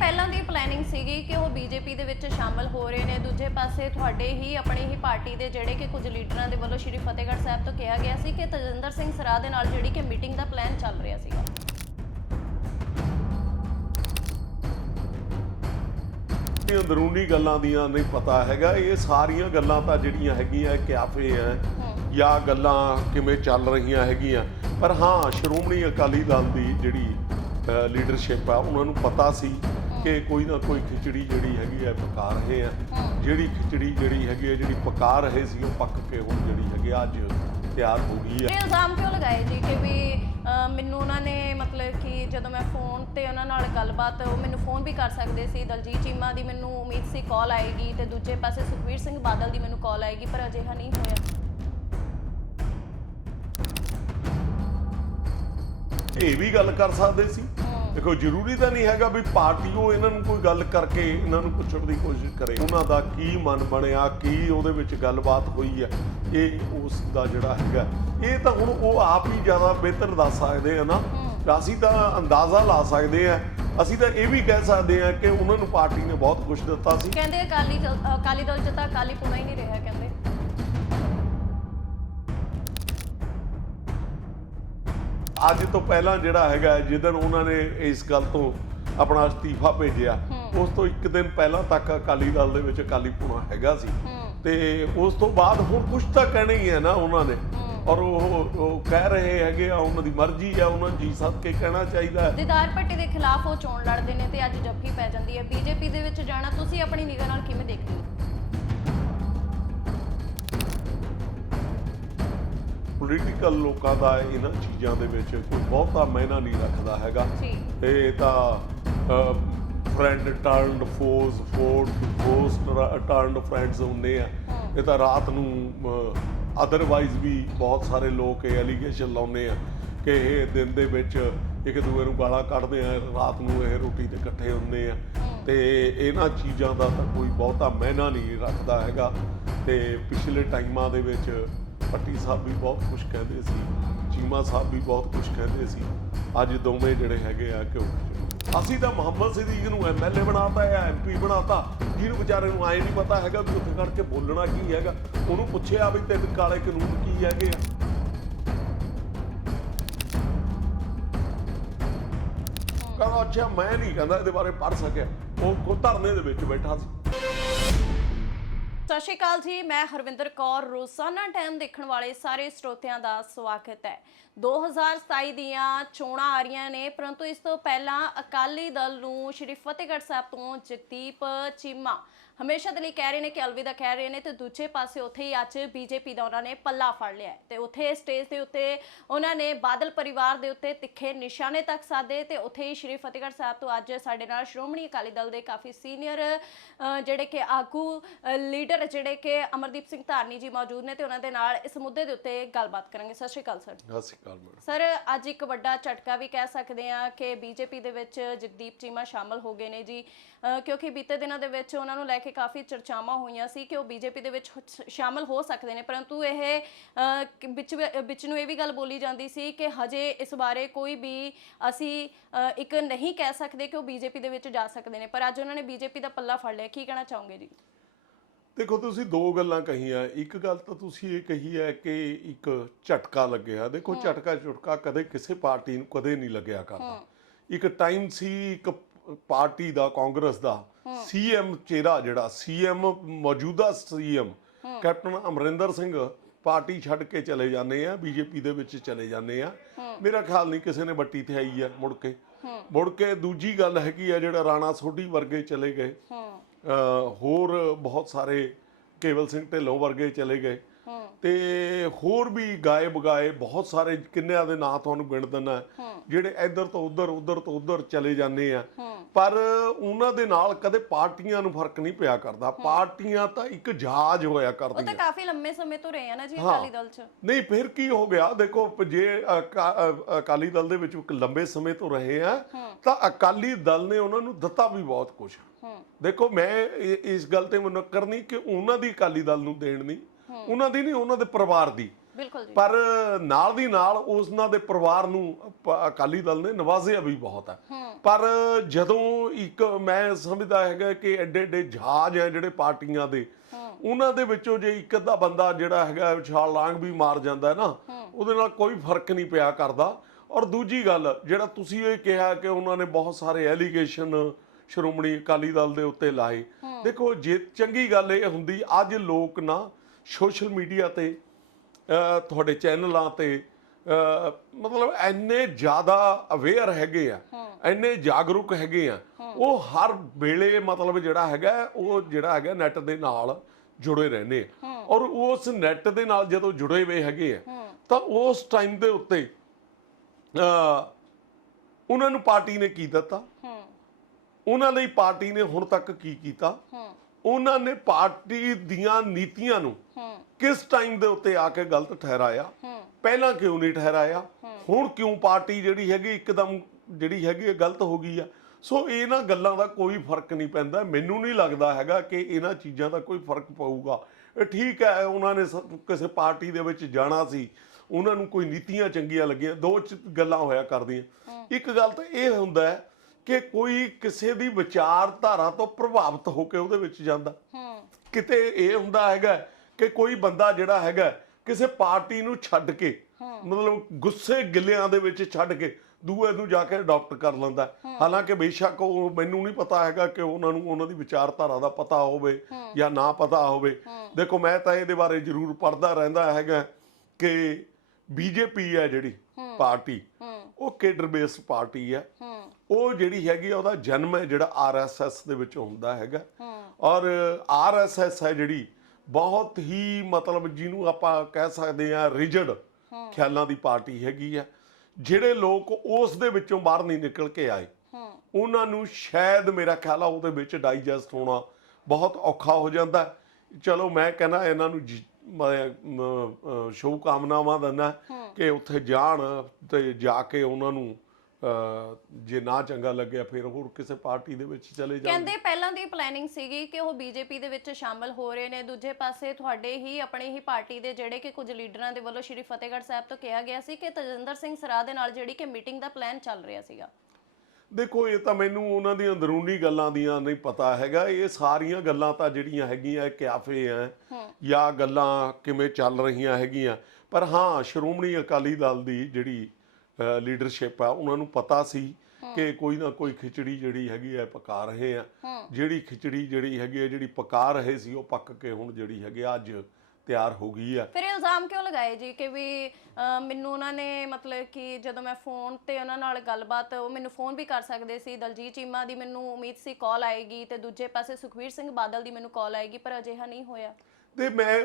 ਪਹਿਲਾਂ ਦੀ ਪਲੈਨਿੰਗ ਸੀਗੀ ਕਿ ਉਹ ਬੀਜੇਪੀ ਦੇ ਵਿੱਚ ਸ਼ਾਮਲ ਹੋ ਰਹੇ ਨੇ। ਦੂਜੇ ਪਾਸੇ ਤੁਹਾਡੇ ਹੀ ਆਪਣੀ ਹੀ ਪਾਰਟੀ ਦੇ ਜਿਹੜੇ ਕਿ ਕੁਝ ਲੀਡਰਾਂ ਦੇ ਵੱਲੋਂ ਸ਼੍ਰੀ ਫਤਿਹਗੜ੍ਹ ਸਾਹਿਬ ਤੋਂ ਕਿਹਾ ਗਿਆ ਸੀ ਕਿ ਤਜਿੰਦਰ ਸਿੰਘ ਸਰਾਹ ਦੇ ਨਾਲ ਜਿਹੜੀ ਕਿ ਮੀਟਿੰਗ ਦਾ ਪਲਾਨ ਚੱਲ ਰਿਹਾ ਸੀਗਾ। ਇਹ ਅੰਦਰੂਨੀ ਗੱਲਾਂ ਦੀਆਂ ਨਹੀਂ ਪਤਾ ਹੈਗਾ। ਇਹ ਸਾਰੀਆਂ ਗੱਲਾਂ ਤਾਂ ਜਿਹੜੀਆਂ ਹੈਗੀਆਂ ਕਿਆਫੇ ਆ ਜਾਂ ਗੱਲਾਂ ਕਿਵੇਂ ਚੱਲ ਰਹੀਆਂ ਹੈਗੀਆਂ। ਪਰ ਹਾਂ ਸ਼੍ਰੋਮਣੀ ਅਕਾਲੀ ਦਲ ਦੀ ਜਿਹੜੀ ਲੀਡਰਸ਼ਿਪ ਆ ਉਹਨਾਂ ਨੂੰ ਪਤਾ ਸੀ ਕਿ ਕੋਈ ਨਾ ਕੋਈ ਖਿਚੜੀ ਜਿਹੜੀ ਹੈਗੀ ਆ ਪਕਾ ਰਹੇ ਆ। ਜਿਹੜੀ ਖਿਚੜੀ ਜਿਹੜੀ ਹੈਗੀ ਆ ਜਿਹੜੀ ਪਕਾ ਰਹੇ ਸੀ ਉਹ ਪੱਕ ਕੇ ਹੁਣ ਜਿਹੜੀ ਹੈਗੀ ਆ ਅੱਜ ਤਿਆਰ ਹੋ ਗਈ ਆ। ਇਹ ਇਲਜ਼ਾਮ ਕਿਉਂ ਲਗਾਏ ਜੀ ਕਿ ਵੀ ਅਹ, ਮੈਨੂੰ ਉਹਨਾਂ ਨੇ ਮਤਲਬ ਕਿ ਜਦੋਂ ਮੈਂ ਫੋਨ ਤੇ ਉਹਨਾਂ ਨਾਲ ਗੱਲਬਾਤ ਉਹ ਮੈਨੂੰ ਫੋਨ ਵੀ ਕਰ ਸਕਦੇ ਸੀ। ਦਲਜੀਤ ਚੀਮਾ ਦੀ ਮੈਨੂੰ ਉਮੀਦ ਸੀ ਕਾਲ ਆਏਗੀ ਤੇ ਦੂਜੇ ਪਾਸੇ ਸੁਖਵੀਰ ਸਿੰਘ ਬਾਦਲ ਦੀ ਮੈਨੂੰ ਕਾਲ ਆਏਗੀ ਪਰ ਅਜਿਹਾ ਨਹੀਂ ਹੋਇਆ। ਇਹ ਵੀ ਗੱਲ ਕਰ ਸਕਦੇ ਸੀ। ਦੇਖੋ ਜ਼ਰੂਰੀ ਤਾਂ ਨਹੀਂ ਹੈਗਾ ਵੀ ਪਾਰਟੀ ਉਹ ਇਹਨਾਂ ਨੂੰ ਕੋਈ ਗੱਲ ਕਰਕੇ ਇਹਨਾਂ ਨੂੰ ਪੁੱਛਣ ਦੀ ਕੋਸ਼ਿਸ਼ ਕਰੇ। ਉਹਨਾਂ ਦਾ ਕੀ ਮਨ ਬਣਿਆ ਕੀ ਉਹਦੇ ਵਿੱਚ ਗੱਲਬਾਤ ਹੋਈ ਹੈ ਇਹ ਉਸ ਦਾ ਜਿਹੜਾ ਹੈਗਾ। ਇਹ ਤਾਂ ਹੁਣ ਉਹ ਆਪ ਹੀ ਜ਼ਿਆਦਾ ਬਿਹਤਰ ਦੱਸ ਸਕਦੇ ਆ ਨਾ। ਅਸੀਂ ਤਾਂ ਅੰਦਾਜ਼ਾ ਲਾ ਸਕਦੇ ਆ। ਅਸੀਂ ਤਾਂ ਇਹ ਵੀ ਕਹਿ ਸਕਦੇ ਆ ਕਿ ਉਹਨਾਂ ਨੂੰ ਪਾਰਟੀ ਨੇ ਬਹੁਤ ਕੁਝ ਦਿੱਤਾ ਸੀ। ਕਹਿੰਦੇ ਅਕਾਲੀ ਅਕਾਲੀ ਦਲ ਚ ਤਾਂ ਅਕਾਲੀ ਪੁਣਾ ਹੀ ਨਹੀਂ ਰਿਹਾ ਅੱਜ ਤੋਂ ਪਹਿਲਾਂ ਜਿਹੜਾ ਹੈਗਾ ਜਿੱਦਣ ਉਹਨਾਂ ਨੇ ਇਸ ਗੱਲ ਤੋਂ ਆਪਣਾ ਅਸਤੀਫਾ ਭੇਜਿਆ ਉਸ ਤੋਂ ਇੱਕ ਦਿਨ ਪਹਿਲਾਂ ਤੱਕ ਅਕਾਲੀ ਦਲ ਦੇ ਵਿੱਚ ਅਕਾਲੀ ਪੁਣਾ ਹੈਗਾ ਸੀ। ਤੇ ਉਸ ਤੋਂ ਬਾਅਦ ਹੁਣ ਕੁਝ ਤਾਂ ਕਹਿਣਾ ਹੀ ਹੈ ਨਾ ਉਹਨਾਂ ਨੇ। ਔਰ ਉਹ ਕਹਿ ਰਹੇ ਹੈਗੇ ਆ ਉਹਨਾਂ ਦੀ ਮਰਜ਼ੀ ਆ ਉਹਨਾਂ ਜੀ ਸੱਦ ਕੇ ਕਹਿਣਾ ਚਾਹੀਦਾ ਹੈ। ਦੀਦਾਰ ਭੱਟੀ ਦੇ ਖਿਲਾਫ ਉਹ ਚੋਣ ਲੜਦੇ ਨੇ ਤੇ ਅੱਜ ਜੱਫੀ ਪੈ ਜਾਂਦੀ ਹੈ। ਬੀਜੇਪੀ ਦੇ ਵਿੱਚ ਜਾਣਾ ਤੁਸੀਂ ਆਪਣੀ ਨਿਗਾਹ ਨਾਲ ਕਿਵੇਂ ਦੇਖਦੇ ਹੋ? ਪੋਲੀਟੀਕਲ ਲੋਕਾਂ ਦਾ ਇਹਨਾਂ ਚੀਜ਼ਾਂ ਦੇ ਵਿੱਚ ਕੋਈ ਬਹੁਤਾ ਮਾਇਨਾ ਨਹੀਂ ਰੱਖਦਾ ਹੈਗਾ। ਜੀ। ਇਹ ਤਾਂ friend turned foes for foes turned friends ਹੁੰਦੇ ਆ। ਇਹ ਤਾਂ ਰਾਤ ਨੂੰ ਅਦਰਵਾਈਜ਼ ਵੀ ਬਹੁਤ ਸਾਰੇ ਲੋਕ ਇਹ ਐਲੀਗੇਸ਼ਨ ਲਾਉਂਦੇ ਆ ਕਿ ਇਹ ਦਿਨ ਦੇ ਵਿੱਚ ਇੱਕ ਦੂਏ ਨੂੰ ਗਾਲਾਂ ਕੱਢਦੇ ਆ ਰਾਤ ਨੂੰ ਇਹ ਰੋਟੀ ਤੇ ਇਕੱਠੇ ਹੁੰਦੇ ਆ। ਤੇ ਇਹਨਾਂ ਚੀਜ਼ਾਂ ਦਾ ਤਾਂ ਕੋਈ ਬਹੁਤਾ ਮਾਇਨਾ ਨਹੀਂ ਰੱਖਦਾ ਹੈਗਾ। ਤੇ ਪਿਛਲੇ ਟਾਈਮਾਂ ਦੇ ਵਿੱਚ ਪੱਟੀ ਸਾਹਿਬ ਵੀ ਬਹੁਤ ਕੁਝ ਕਹਿੰਦੇ ਸੀ, ਚੀਮਾ ਸਾਹਿਬ ਵੀ ਬਹੁਤ ਕੁਝ ਕਹਿੰਦੇ ਸੀ, ਅੱਜ ਦੋਵੇਂ ਜਿਹੜੇ ਹੈਗੇ ਆ ਕਿ ਅਸੀਂ ਤਾਂ ਮੁਹੰਮਦ ਸਦੀਕ ਨੂੰ ਐਮਐਲਏ ਬਣਾਤਾ ਹੈ ਐਮਪੀ ਬਣਾਤਾ, ਜਿਹਨੂੰ ਵਿਚਾਰੇ ਨੂੰ ਆਏ ਨਹੀਂ ਪਤਾ ਹੈਗਾ ਵੀ ਉੱਥੇ ਖੜ ਕੇ ਬੋਲਣਾ ਕੀ ਹੈਗਾ। ਉਹਨੂੰ ਪੁੱਛਿਆ ਵੀ ਤੇ ਕਾਲੇ ਕਾਨੂੰਨ ਕੀ ਹੈਗੇ ਆ? ਕਹਿੰਦਾ, ਅੱਛਾ, ਮੈਂ ਨਹੀਂ ਕਹਿੰਦਾ ਇਹਦੇ ਬਾਰੇ ਪੜ੍ਹ ਸਕਿਆ। ਉਹ ਕੋ ਧਰਨੇ ਦੇ ਵਿੱਚ ਬੈਠਾ ਸੀ। ਸਤਿ ਸ਼੍ਰੀ ਅਕਾਲ ਜੀ। ਮੈਂ ਹਰਵਿੰਦਰ ਕੌਰ। ਰੋਜ਼ਾਨਾ ਟਾਈਮ ਦੇਖਣ ਵਾਲੇ ਸਾਰੇ ਸਰੋਤਿਆਂ ਦਾ ਸਵਾਗਤ ਹੈ। 2027 ਦੀਆਂ ਚੋਣਾਂ ਆ ਰਹੀਆਂ ਨੇ, ਪਰੰਤੂ ਇਸ ਤੋਂ ਪਹਿਲਾਂ ਅਕਾਲੀ ਦਲ ਨੂੰ ਸ਼੍ਰੀ ਫਤਿਹਗੜ੍ਹ ਸਾਹਿਬ ਤੋਂ ਜਗਦੀਪ ਚੀਮਾ ਹਮੇਸ਼ਾ ਦੇ ਲਈ ਕਹਿ ਰਹੇ ਨੇ ਕਿ ਅਲਵਿਦਾ ਕਹਿ ਰਹੇ ਨੇ ਤੇ ਦੂਜੇ ਪਾਸੇ ਉੱਥੇ ਹੀ ਅੱਜ ਬੀਜੇਪੀ ਦਾ ਉਹਨਾਂ ਨੇ ਪੱਲਾ ਫੜ ਲਿਆ ਹੈ ਤੇ ਉੱਥੇ ਸਟੇਜ ਦੇ ਉੱਤੇ ਉਹਨਾਂ ਨੇ ਬਾਦਲ ਪਰਿਵਾਰ ਦੇ ਉੱਤੇ ਤਿੱਖੇ ਨਿਸ਼ਾਨੇ ਤੱਕ ਸਾਧੇ ਤੇ ਉੱਥੇ ਹੀ ਸ਼੍ਰੀ ਫਤਿਹਗੜ੍ਹ ਸਾਹਿਬ ਤੋਂ ਅੱਜ ਸਾਡੇ ਨਾਲ ਸ਼੍ਰੋਮਣੀ ਅਕਾਲੀ ਦਲ ਦੇ ਕਾਫੀ ਸੀਨੀਅਰ ਜਿਹੜੇ ਕਿ ਆਗੂ ਲੀਡਰ ਜਿਹੜੇ ਕਿ ਅਮਰਦੀਪ ਸਿੰਘ ਧਾਰਨੀ ਜੀ ਮੌਜੂਦ ਨੇ ਤੇ ਉਹਨਾਂ ਦੇ ਨਾਲ ਇਸ ਮੁੱਦੇ ਦੇ ਉੱਤੇ ਗੱਲਬਾਤ ਕਰਾਂਗੇ। ਸਤਿ ਸ਼੍ਰੀ ਅਕਾਲ, ਸਰ। ਸਤਿ ਸ਼੍ਰੀ ਅਕਾਲ। ਮੈਡਮ ਸਰ ਅੱਜ ਇੱਕ ਵੱਡਾ ਝਟਕਾ ਵੀ ਕਹਿ ਸਕਦੇ ਆ ਕਿ ਬੀਜੇਪੀ ਦੇ ਵਿੱਚ ਜਗਦੀਪ ਚੀਮਾ ਸ਼ਾਮਲ ਹੋ ਗਏ ਨੇ ਜੀ। ਅਹ ਕਿਉਂਕਿ ਬੀਤੇ ਦਿਨਾਂ ਦੇ ਵਿੱਚ ਉਹਨਾਂ ਨੂੰ ਲੈ ਕੇ ਕਾਫੀ ਚਰਚਾਵਾਂ ਹੋਈਆਂ ਸੀ ਕਿ ਉਹ ਬੀਜੇਪੀ ਦੇ ਵਿੱਚ ਸ਼- ਸ਼ਾਮਲ ਹੋ ਸਕਦੇ ਨੇ। ਪਰੰਤੂ ਇਹ ਅਹ, ਕਿ ਵਿੱਚ ਵਿੱਚ ਨੂੰ ਇਹ ਵੀ ਗੱਲ ਬੋਲੀ ਜਾਂਦੀ ਸੀ ਕਿ ਹਜੇ ਇਸ ਬਾਰੇ ਕੋਈ ਵੀ ਅਸੀਂ ਅਹ, ਇੱਕ ਨਹੀਂ ਕਹਿ ਸਕਦੇ ਕਿ ਉਹ ਬੀਜੇਪੀ ਦੇ ਵਿੱਚ ਜਾ ਸਕਦੇ ਨੇ। ਪਰ ਅੱਜ ਉਹਨਾਂ ਨੇ ਬੀਜੇਪੀ ਦਾ ਪੱਲਾ ਫੜ ਲਿਆ। ਕੀ ਕਹਿਣਾ ਚਾਹੋਗੇ ਜੀ? ਦੇਖੋ ਤੁਸੀਂ ਦੋ ਗੱਲਾਂ ਕਹੀਆਂ ਇੱਕ ਗੱਲ ਤਾਂ ਤੁਸੀਂ ਇਹ ਕਹੀ ਹੈ ਕਿ ਇੱਕ ਝਟਕਾ ਲੱਗਿਆ। ਦੇਖੋ ਝਟਕਾ ਝਟਕਾ ਕਦੇ ਕਿਸੇ ਪਾਰਟੀ ਨੂੰ ਕਦੇ ਨਹੀਂ ਲੱਗਿਆ ਕਰਦਾ। ਇੱਕ ਟਾਈਮ ਸੀ ਇੱਕ ਪਾਰਟੀ ਦਾ ਕਾਂਗਰਸ ਦਾ। ਸੀਐਮ ਚਿਹਰਾ ਜਿਹੜਾ ਸੀਐਮ ਮੌਜੂਦਾ CM captain Amarinder Singh party ਛੱਡ ਕੇ ਚਲੇ ਜਾਂਦੇ ਆ ਬੀਜੇਪੀ ਦੇ ਵਿੱਚ ਚਲੇ ਜਾਂਦੇ ਆ। ਮੇਰਾ ਖਿਆਲ ਨਹੀਂ ਕਿਸੇ ਨੇ ਬੱਟੀ ਤੇ ਆਈ ਹੈ ਮੁੜ ਕੇ। ਮੁੜ ਕੇ ਦੂਜੀ ਗੱਲ ਹੈਗੀ ਆ ਜਿਹੜਾ ਰਾਣਾ ਸੋਢੀ ਵਰਗੇ ਚਲੇ ਗਏ। ਹੋਰ ਬਹੁਤ ਸਾਰੇ ਕੇਵਲ ਸਿੰਘ ਢਿੱਲੋਂ ਵਰਗੇ ਚਲੇ ਗਏ। ਤੇ ਹੋਰ ਵੀ ਗਾਏ ਬਗਾਏ ਬਹੁਤ ਸਾਰੇ ਕਿੰਨਿਆਂ ਦੇ ਨਾਂ ਤੁਹਾਨੂੰ ਗਿਣ ਦਿੰਨਾ ਜਿਹੜੇ ਇੱਧਰ ਤੋਂ ਉੱਧਰ ਉੱਧਰ ਤੋਂ ਉੱਧਰ ਚਲੇ ਜਾਂਦੇ ਆ। ਪਰ ਉਹਨਾਂ ਦੇ ਨਾਲ ਕਦੇ ਪਾਰਟੀਆਂ ਨੂੰ ਫ਼ਰਕ ਨਹੀਂ ਪਿਆ ਕਰਦਾ। ਪਾਰਟੀਆਂ ਤਾਂ ਇੱਕ ਜਹਾਜ਼ ਹੋਇਆ ਉਹ ਤਾਂ ਕਰਦੀਆਂ। ਕਾਫੀ ਲੰਮੇ ਸਮੇਂ ਤੋਂ ਰਹੇ ਆ ਨਾ ਜੀ। ਅਕਾਲੀ ਦਲ 'ਚ। ਨਹੀਂ ਫਿਰ ਕੀ ਹੋ ਗਿਆ? ਦੇਖੋ ਜੇ ਅਕਾਲੀ ਦਲ ਦੇ ਵਿੱਚ ਇੱਕ ਲੰਬੇ ਸਮੇਂ ਤੋਂ ਰਹੇ ਆ ਤਾਂ ਅਕਾਲੀ ਦਲ ਨੇ ਉਹਨਾਂ ਨੂੰ ਦਿੱਤਾ ਵੀ ਬਹੁਤ ਕੁਝ ਦੇਖੋ ਮੈਂ ਇਸ ਗੱਲ ਤੇ ਮੁਨੱਕਰ ਨਹੀਂ ਕਿ ਉਹਨਾਂ ਦੀ ਅਕਾਲੀ ਦਲ ਨੂੰ ਦੇਣ ਨਹੀਂ। ਉਹਨਾਂ ਦੀ ਨਹੀਂ ਉਹਨਾਂ ਦੇ ਪਰਿਵਾਰ ਦੀ। ਬਿਲਕੁਲ ਜੀ। ਪਰ ਨਾਲ ਦੀ ਨਾਲ ਉਸਨਾਂ ਦੇ ਪਰਿਵਾਰ ਨੂੰ ਅਕਾਲੀ ਦਲ ਨੇ ਨਵਾਜ਼ਿਆ ਵੀ ਬਹੁਤ ਹੈ। ਪਰ ਜਦੋਂ ਇੱਕ ਮੈਂ ਸਮਝਦਾ ਹੈਗਾ ਕਿ ਐਡੇ ਐਡੇ ਜਹਾਜ਼ ਹੈ ਜਿਹੜੇ ਪਾਰਟੀਆਂ ਦੇ ਉਹਨਾਂ ਦੇ ਵਿੱਚੋਂ ਜੇ ਇੱਕ ਅੱਧਾ ਬੰਦਾ ਜਿਹੜਾ ਹੈਗਾ ਛਾਲਾਂਗ ਵੀ ਮਾਰ ਜਾਂਦਾ ਹੈ। ਨਾ ਉਹਦੇ ਨਾਲ ਕੋਈ ਫ਼ਰਕ ਨਹੀਂ ਪਿਆ ਕਰਦਾ। ਔਰ ਦੂਜੀ ਗੱਲ ਜਿਹੜਾ ਤੁਸੀਂ ਇਹ ਕਿਹਾ ਕਿ ਉਹਨਾਂ ਨੇ ਬਹੁਤ ਸਾਰੇ ਐਲੀਗੇਸ਼ਨ ਸ਼੍ਰੋਮਣੀ ਅਕਾਲੀ ਦਲ ਦੇ ਉੱਤੇ ਲਾਏ। ਦੇਖੋ ਜੇ ਚੰਗੀ ਗੱਲ ਇਹ ਹੁੰਦੀ ਅੱਜ ਲੋਕ ਨਾ ਸੋਸ਼ਲ ਮੀਡੀਆ ਤੇ ਤੁਹਾਡੇ ਚੈਨਲਾਂ ਤੇ ਮਤਲਬ ਐਨੇ ਜ਼ਿਆਦਾ ਅਵੇਅਰ ਹੈਗੇ ਆ ਐਨੇ ਜਾਗਰੂਕ ਹੈਗੇ ਆ ਉਹ ਹਰ ਵੇਲੇ ਮਤਲਬ ਜਿਹੜਾ ਹੈਗਾ ਉਹ ਜਿਹੜਾ ਹੈਗਾ ਨੈਟ ਦੇ ਨਾਲ ਜੁੜੇ ਰਹਿੰਦੇ ਆ। ਔਰ ਉਸ ਨੈਟ ਦੇ ਨਾਲ ਜਦੋਂ ਜੁੜੇ ਹੋਏ ਹੈਗੇ ਆ ਤਾਂ ਉਸ ਟਾਈਮ ਦੇ ਉੱਤੇ ਉਹਨਾਂ ਨੂੰ ਪਾਰਟੀ ਨੇ ਕੀ ਦਿੱਤਾ? ਉਹਨਾਂ ਲਈ ਪਾਰਟੀ ਨੇ ਹੁਣ ਤੱਕ ਕੀ ਕੀਤਾ? ਉਹਨਾਂ ਨੇ ਪਾਰਟੀ ਦੀਆਂ ਨੀਤੀਆਂ ਨੂੰ ਕਿਸ ਟਾਈਮ ਦੇ ਉੱਤੇ ਆ ਕੇ ਗਲਤ ਠਹਿਰਾਇਆ? ਪਹਿਲਾਂ ਕਿਉਂ ਨਹੀਂ ਠਹਿਰਾਇਆ? ਹੁਣ ਕਿਉਂ ਪਾਰਟੀ ਜਿਹੜੀ ਹੈਗੀ ਇੱਕਦਮ ਜਿਹੜੀ ਹੈਗੀ ਗਲਤ ਹੋ ਗਈ ਆ? ਸੋ ਇਹਨਾਂ ਗੱਲਾਂ ਦਾ ਕੋਈ ਫ਼ਰਕ ਨਹੀਂ ਪੈਂਦਾ। ਮੈਨੂੰ ਨਹੀਂ ਲੱਗਦਾ ਹੈਗਾ ਕਿ ਇਹਨਾਂ ਚੀਜ਼ਾਂ ਦਾ ਕੋਈ ਫ਼ਰਕ ਪਊਗਾ। ਇਹ ਠੀਕ ਹੈ ਉਹਨਾਂ ਨੇ ਕਿਸੇ ਪਾਰਟੀ ਦੇ ਵਿੱਚ ਜਾਣਾ ਸੀ। ਉਹਨਾਂ ਨੂੰ ਕੋਈ ਨੀਤੀਆਂ ਚੰਗੀਆਂ ਲੱਗੀਆਂ। ਦੋ ਗੱਲਾਂ ਹੋਇਆ ਕਰਦੀਆਂ। ਇੱਕ ਗੱਲ ਤਾਂ ਇਹ ਹੁੰਦਾ ਹੈ ਕਿ ਕੋਈ ਕਿਸੇ ਦੀ ਵਿਚਾਰਧਾਰਾ ਤੋਂ ਪ੍ਰਭਾਵਿਤ ਹੋ ਕੇ ਉਹਦੇ ਵਿੱਚ ਜਾਂਦਾ। ਹੂੰ। ਕਿਤੇ ਇਹ ਹੁੰਦਾ ਹੈਗਾ ਕਿ ਕੋਈ ਬੰਦਾ ਜਿਹੜਾ ਹੈਗਾ ਕਿਸੇ ਪਾਰਟੀ ਨੂੰ ਛੱਡ ਕੇ ਮਤਲਬ ਗੁੱਸੇ ਗਿਲਿਆਂ ਦੇ ਵਿੱਚ ਛੱਡ ਕੇ ਦੂਏ ਨੂੰ ਜਾ ਕੇ ਅਡਾਪਟ ਕਰ ਲੈਂਦਾ। ਹਾਲਾਂਕਿ ਬੇਸ਼ੱਕ ਉਹ ਮੈਨੂੰ ਨਹੀਂ ਪਤਾ ਹੈਗਾ ਕਿ ਉਹਨਾਂ ਨੂੰ ਉਹਨਾਂ ਦੀ ਵਿਚਾਰਧਾਰਾ ਦਾ ਪਤਾ ਹੋਵੇ ਜਾਂ ਨਾ ਪਤਾ ਹੋਵੇ। ਦੇਖੋ ਮੈਂ ਤਾਂ ਇਹਦੇ ਬਾਰੇ ਜ਼ਰੂਰ ਪੜਦਾ ਰਹਿੰਦਾ ਹੈਗਾ ਕਿ ਬੀਜੇਪੀ ਹੈ ਜਿਹੜੀ ਪਾਰਟੀ। ਉਹ ਕੇਡਰ ਬੇਸਡ ਪਾਰਟੀ ਹੂੰ। ਉਹ ਜਿਹੜੀ ਹੈਗੀ ਆ, ਉਹਦਾ ਜਨਮ ਹੈ ਜਿਹੜਾ ਆਰਐਸਐਸ ਦੇ ਵਿੱਚ ਹੁੰਦਾ ਹੈਗਾ। ਔਰ ਆਰਐਸਐਸ ਹੈ ਜਿਹੜੀ ਬਹੁਤ ਹੀ ਮਤਲਬ ਜਿਹਨੂੰ ਆਪਾਂ ਕਹਿ ਸਕਦੇ ਆ ਰਿਜਡ ਖਿਆਲਾਂ ਦੀ ਪਾਰਟੀ ਹੈਗੀ ਆ। ਜਿਹੜੇ ਲੋਕ ਉਸ ਦੇ ਵਿੱਚੋਂ ਬਾਹਰ ਨਹੀਂ ਨਿਕਲ ਕੇ ਆਏ ਉਹਨਾਂ ਨੂੰ ਸ਼ਾਇਦ ਮੇਰਾ ਖਿਆਲ ਆ ਉਹਦੇ ਵਿੱਚ ਡਾਈਜੈਸਟ ਹੋਣਾ ਬਹੁਤ ਔਖਾ ਹੋ ਜਾਂਦਾ। ਚਲੋ ਮੈਂ ਕਹਿੰਦਾ ਇਹਨਾਂ ਨੂੰ ਸ਼ੁਭ ਕਾਮਨਾਵਾਂ ਦਿੰਦਾ ਕਿ ਉੱਥੇ ਜਾਣ ਤੇ ਜਾ ਕੇ ਉਹਨਾਂ ਨੂੰ ਜੇ ਨਾ ਚੰਗਾ ਲੱਗਿਆ ਫਿਰ ਹੋਰ ਕਿਸੇ ਪਾਰਟੀ ਦੇ ਵਿੱਚ ਚਲੇ ਜਾਣ। ਕਹਿੰਦੇ ਪਹਿਲਾਂ ਦੀ ਪਲੈਨਿੰਗ ਸੀਗੀ ਕਿ ਉਹ ਬੀਜੇਪੀ ਦੇ ਵਿੱਚ ਸ਼ਾਮਲ ਹੋ ਰਹੇ ਨੇ। ਦੂਜੇ ਪਾਸੇ ਤੁਹਾਡੇ ਹੀ ਆਪਣੀ ਹੀ ਪਾਰਟੀ ਦੇ ਜਿਹੜੇ ਕਿ ਕੁਝ ਲੀਡਰਾਂ ਦੇ ਵੱਲੋਂ ਸ਼੍ਰੀ ਫਤਿਹਗੜ੍ਹ ਸਾਹਿਬ ਤੋਂ ਕਿਹਾ ਗਿਆ ਸੀ ਕਿ ਤਜਿੰਦਰ ਸਿੰਘ ਸਰਾਹ ਦੇ ਨਾਲ ਜਿਹੜੀ ਕਿ ਮੀਟਿੰਗ ਦਾ ਪਲਾਨ ਚੱਲ ਰਿਹਾ ਸੀਗਾ। ਦੇਖੋ ਇਹ ਤਾਂ ਮੈਨੂੰ ਉਹਨਾਂ ਦੀਆਂ ਅੰਦਰੂਨੀ ਗੱਲਾਂ ਦੀਆਂ ਨਹੀਂ ਪਤਾ ਹੈਗਾ। ਇਹ ਸਾਰੀਆਂ ਗੱਲਾਂ ਤਾਂ ਜਿਹੜੀਆਂ ਹੈਗੀਆਂ ਇਹ ਕਿਆਫੇ ਆ ਜਾਂ ਗੱਲਾਂ ਕਿਵੇਂ ਚੱਲ ਰਹੀਆਂ ਹੈਗੀਆਂ। ਪਰ ਹਾਂ ਸ਼੍ਰੋਮਣੀ ਅਕਾਲੀ ਦਲ ਦੀ ਜਿਹੜੀ ਲੀਡਰਸ਼ਿਪ ਆ ਉਹਨਾਂ ਨੂੰ ਪਤਾ ਸੀ ਕਿ ਕੋਈ ਨਾ ਕੋਈ ਖਿਚੜੀ ਜਿਹੜੀ ਹੈਗੀ ਹੈ ਪਕਾ ਰਹੇ ਆ। ਜਿਹੜੀ ਖਿਚੜੀ ਜਿਹੜੀ ਹੈਗੀ ਹੈ ਜਿਹੜੀ ਪਕਾ ਰਹੇ ਸੀ ਉਹ ਪੱਕ ਕੇ ਹੁਣ ਜਿਹੜੀ ਹੈਗੀ ਅੱਜ ਤਿਆਰ ਹੋ ਗਈ ਆ। ਫਿਰ ਇਲਜ਼ਾਮ ਕਿਉਂ ਲਗਾਏ ਜੀ ਕਿ ਵੀ ਮੈਨੂੰ ਉਹਨਾਂ ਨੇ ਮਤਲਬ ਕਿ ਜਦੋਂ ਮੈਂ ਫੋਨ ਤੇ ਉਹਨਾਂ ਨਾਲ ਗੱਲਬਾਤ ਉਹ ਮੈਨੂੰ ਫੋਨ ਵੀ ਕਰ ਸਕਦੇ ਸੀ। ਦਲਜੀਤ ਚੀਮਾ ਦੀ ਮੈਨੂੰ ਉਮੀਦ ਸੀ ਕਾਲ ਆਏਗੀ ਤੇ ਦੂਜੇ ਪਾਸੇ ਸੁਖਵੀਰ ਸਿੰਘ ਬਾਦਲ ਦੀ ਮੈਨੂੰ ਕਾਲ ਆਏਗੀ ਪਰ ਅਜਿਹਾ ਨਹੀਂ ਹੋਇਆ। ਤੇ ਮੈਂ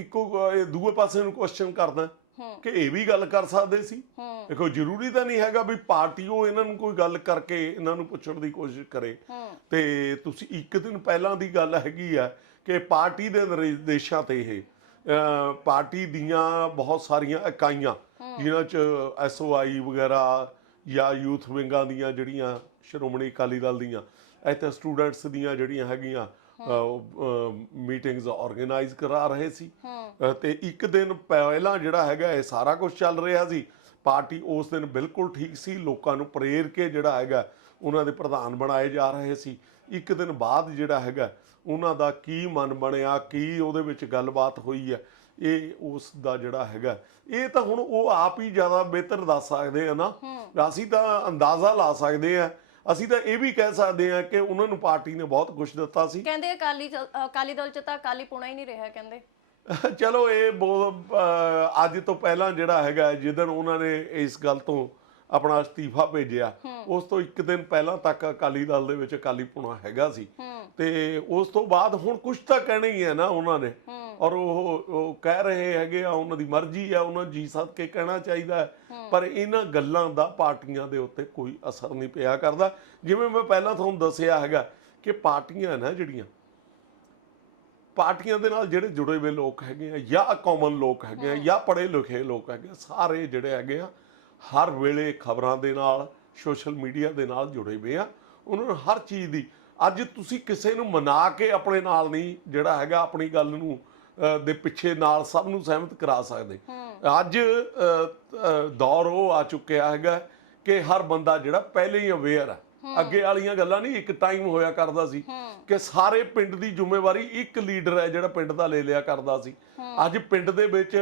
ਇੱਕੋ ਦੂਏ ਪਾਸੇ ਨੂੰ ਕੁਐਸਚਨ ਕਰਦਾ। ਕਿ ਇਹ ਵੀ ਗੱਲ ਕਰ ਸਕਦੇ ਸੀ? ਦੇਖੋ ਜ਼ਰੂਰੀ ਤਾਂ ਨਹੀਂ ਹੈਗਾ ਵੀ ਪਾਰਟੀ ਉਹ ਇਹਨਾਂ ਨੂੰ ਕੋਈ ਗੱਲ ਕਰਕੇ ਇਹਨਾਂ ਨੂੰ ਪੁੱਛਣ ਦੀ ਕੋਸ਼ਿਸ਼ ਕਰੇ। ਤੇ ਤੁਸੀਂ ਇੱਕ ਦਿਨ ਪਹਿਲਾਂ ਦੀ ਗੱਲ ਹੈਗੀ ਆ ਕਿ ਪਾਰਟੀ ਦੇ ਨਿਰਦੇਸ਼ਾਂ ਤੇ ਇਹ ਪਾਰਟੀ ਦੀਆਂ ਬਹੁਤ ਸਾਰੀਆਂ ਇਕਾਈਆਂ ਜਿਨ੍ਹਾਂ ਚ ਐਸਓਆਈ ਵਗੈਰਾ ਜਾਂ ਯੂਥ ਵਿੰਗਾਂ ਦੀਆਂ ਜਿਹੜੀਆਂ ਸ਼੍ਰੋਮਣੀ ਅਕਾਲੀ ਦਲ ਦੀਆਂ ਇੱਥੇ ਸਟੂਡੈਂਟਸ ਦੀਆਂ ਜਿਹੜੀਆਂ ਹੈਗੀਆਂ ਮੀਟਿੰਗਸ ਆਰਗੇਨਾਈਜ਼ ਕਰਾ ਰਹੇ ਸੀ। ਤੇ ਇੱਕ ਦਿਨ ਪਹਿਲਾਂ ਜਿਹੜਾ ਹੈਗਾ ਇਹ ਸਾਰਾ ਕੁਝ ਚੱਲ ਰਿਹਾ ਸੀ। ਪਾਰਟੀ ਉਸ ਦਿਨ ਬਿਲਕੁਲ ਠੀਕ ਸੀ। ਲੋਕਾਂ ਨੂੰ ਪ੍ਰੇਰ ਕੇ ਜਿਹੜਾ ਹੈਗਾ ਉਹਨਾਂ ਦੇ ਪ੍ਰਧਾਨ ਬਣਾਏ ਜਾ ਰਹੇ ਸੀ। ਇੱਕ ਦਿਨ ਬਾਅਦ ਜਿਹੜਾ ਹੈਗਾ ਉਹਨਾਂ ਦਾ ਕੀ ਮਨ ਬਣਿਆ ਕੀ ਉਹਦੇ ਵਿੱਚ ਗੱਲਬਾਤ ਹੋਈ ਹੈ ਇਹ ਉਸ ਦਾ ਜਿਹੜਾ ਹੈਗਾ। ਇਹ ਤਾਂ ਹੁਣ ਉਹ ਆਪ ਹੀ ਜ਼ਿਆਦਾ ਬਿਹਤਰ ਦੱਸ ਸਕਦੇ ਆ ਨਾ। ਅਸੀਂ ਤਾਂ ਅੰਦਾਜ਼ਾ ਲਾ ਸਕਦੇ ਆ ਅਸੀਂ ਤਾਂ ਇਹ ਵੀ ਕਹਿ ਸਕਦੇ ਆ ਕਿ ਉਹਨਾਂ ਨੂੰ ਪਾਰਟੀ ਨੇ ਬਹੁਤ ਕੁਝ ਦਿੱਤਾ ਸੀ। ਕਹਿੰਦੇ ਅਕਾਲੀ ਚ- ਅਕਾਲੀ ਦਲ ਚ ਤਾਂ ਅਕਾਲੀ ਪੁਣਾ ਹੀ ਨਹੀਂ ਰਿਹਾ ਕਹਿੰਦੇ। ਚਲੋ ਇਹ ਬਹੁਤ ਅਹ, ਅੱਜ ਤੋਂ ਪਹਿਲਾਂ ਜਿਹੜਾ ਹੈਗਾ ਜਿੱਦਣ ਉਹਨਾਂ ਨੇ ਇਸ ਗੱਲ ਤੋਂ ਆਪਣਾ ਅਸਤੀਫਾ ਭੇਜਿਆ ਉਸ ਤੋਂ ਇੱਕ ਦਿਨ ਪਹਿਲਾਂ ਤੱਕ ਅਕਾਲੀ ਦਲ ਦੇ ਵਿੱਚ ਅਕਾਲੀ ਪੁਣਾ ਹੈਗਾ ਸੀ। ਹੂੰ। ਤੇ ਉਸ ਤੋਂ ਬਾਅਦ ਹੁਣ ਕੁਝ ਤਾਂ ਕਹਿਣਾ ਹੀ ਹੈ ਨਾ ਉਹਨਾਂ ਨੇ। ਹੂੰ। ਔਰ ਉਹ ਉਹ ਕਹਿ ਰਹੇ ਹੈਗੇ ਆ ਉਹਨਾਂ ਦੀ ਮਰਜ਼ੀ ਆ ਉਹਨਾਂ ਜੀ ਸੱਦ ਕੇ ਕਹਿਣਾ ਚਾਹੀਦਾ। ਪਰ ਇਹਨਾਂ ਗੱਲਾਂ ਦਾ ਪਾਰਟੀਆਂ ਦੇ ਉੱਤੇ ਕੋਈ ਅਸਰ ਨਹੀਂ ਪਿਆ ਕਰਦਾ। ਜਿਵੇਂ ਮੈਂ ਪਹਿਲਾਂ ਤੁਹਾਨੂੰ ਦੱਸਿਆ ਹੈਗਾ ਕਿ ਪਾਰਟੀਆਂ ਨਾ ਜਿਹੜੀਆਂ ਪਾਰਟੀਆਂ ਦੇ ਨਾਲ ਜਿਹੜੇ ਜੁੜੇ ਹੋਏ ਲੋਕ ਹੈਗੇ ਆ ਜਾਂ ਕਾਮਨ ਲੋਕ ਹੈਗੇ ਆ ਜਾਂ ਪੜ੍ਹੇ ਲਿਖੇ ਲੋਕ ਹੈਗੇ ਆ, ਸਾਰੇ ਜਿਹੜੇ ਹੈਗੇ ਆ ਹਰ ਵੇਲੇ ਖਬਰਾਂ ਦੇ ਨਾਲ ਸੋਸ਼ਲ ਮੀਡੀਆ ਦੇ ਨਾਲ ਜੁੜੇ ਹੋਏ ਆ। ਉਹਨਾਂ ਨੂੰ ਹਰ ਚੀਜ਼ ਦੀ ਅੱਜ ਤੁਸੀਂ ਕਿਸੇ ਨੂੰ ਮਨਾ ਕੇ ਆਪਣੇ ਨਾਲ ਨਹੀਂ ਜਿਹੜਾ ਹੈਗਾ ਆਪਣੀ ਗੱਲ ਨੂੰ ਦੇ ਪਿੱਛੇ ਨਾਲ ਸਭ ਨੂੰ ਸਹਿਮਤ ਕਰਾ ਸਕਦੇ। ਅੱਜ ਦੌਰ ਉਹ ਆ ਚੁੱਕਿਆ ਹੈਗਾ ਕਿ ਹਰ ਬੰਦਾ ਜਿਹੜਾ ਪਹਿਲੇ ਹੀ ਅਵੇਅਰ ਹੈ। ਅੱਗੇ ਵਾਲੀਆਂ ਗੱਲਾਂ ਨਹੀਂ ਇੱਕ ਟਾਈਮ ਹੋਇਆ ਕਰਦਾ ਸੀ ਕਿ ਸਾਰੇ ਪਿੰਡ ਦੀ ਜ਼ਿੰਮੇਵਾਰੀ ਇੱਕ ਲੀਡਰ ਹੈ ਜਿਹੜਾ ਪਿੰਡ ਦਾ ਲੈ ਲਿਆ ਕਰਦਾ ਸੀ। ਅੱਜ ਪਿੰਡ ਦੇ ਵਿੱਚ